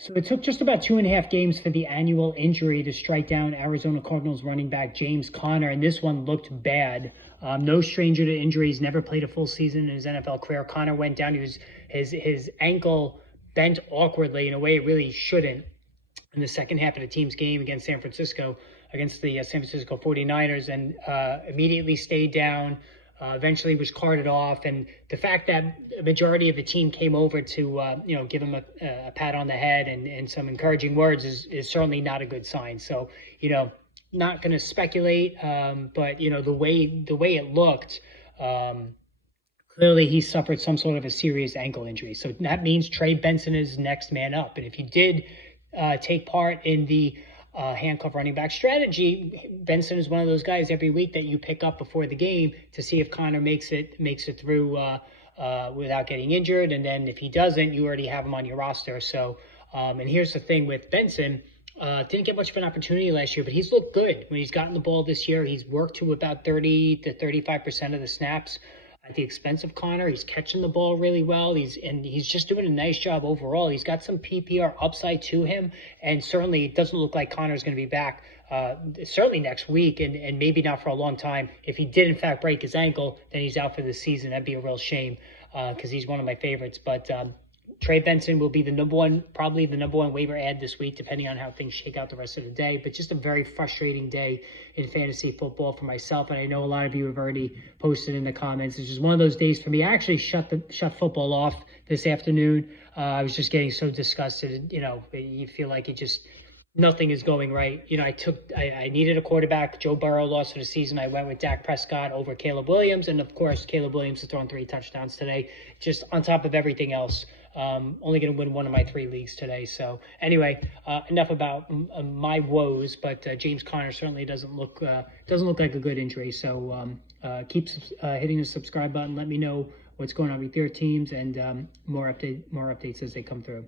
So it took just about 2.5 games for the annual injury to strike down Arizona Cardinals running back James Conner, and this one looked bad. No stranger to injuries, never played a full season in his NFL career. Conner went down. His ankle bent awkwardly in a way it really shouldn't in the second half of the team's game against the San Francisco 49ers, and immediately stayed down. Eventually was carted off, and the fact that a majority of the team came over to give him a pat on the head and some encouraging words is certainly not a good sign. So not going to speculate, but the way it looked. Clearly, he suffered some sort of a serious ankle injury. So that means Trey Benson is next man up. And if you did take part in the handcuff running back strategy, Benson is one of those guys every week that you pick up before the game to see if Conner makes it through without getting injured. And then if he doesn't, you already have him on your roster. So, and here's the thing with Benson. Didn't get much of an opportunity last year, but he's looked good when he's gotten the ball this year. He's worked to about 30 to 35% of the snaps at the expense of Conner. He's catching the ball really well. He's just doing a nice job overall. He's got some PPR upside to him, and certainly it doesn't look like Conner's going to be back certainly next week, and maybe not for a long time. If he did in fact break his ankle, then he's out for the season. That'd be a real shame because he's one of my favorites. But Trey Benson will be probably the number one waiver ad this week, depending on how things shake out the rest of the day. But just a very frustrating day in fantasy football for myself, and I know a lot of you have already posted in the comments. It's just one of those days for me. I actually shut football off this afternoon. I was just getting so disgusted. You feel like nothing is going right. I needed a quarterback. Joe Burrow lost for the season. I went with Dak Prescott over Caleb Williams, and of course, Caleb Williams has thrown 3 touchdowns today. Just on top of everything else. Only going to win one of my 3 leagues today. So anyway, enough about my woes. But James Conner certainly doesn't look like a good injury. So keep hitting the subscribe button. Let me know what's going on with your teams, and more updates as they come through.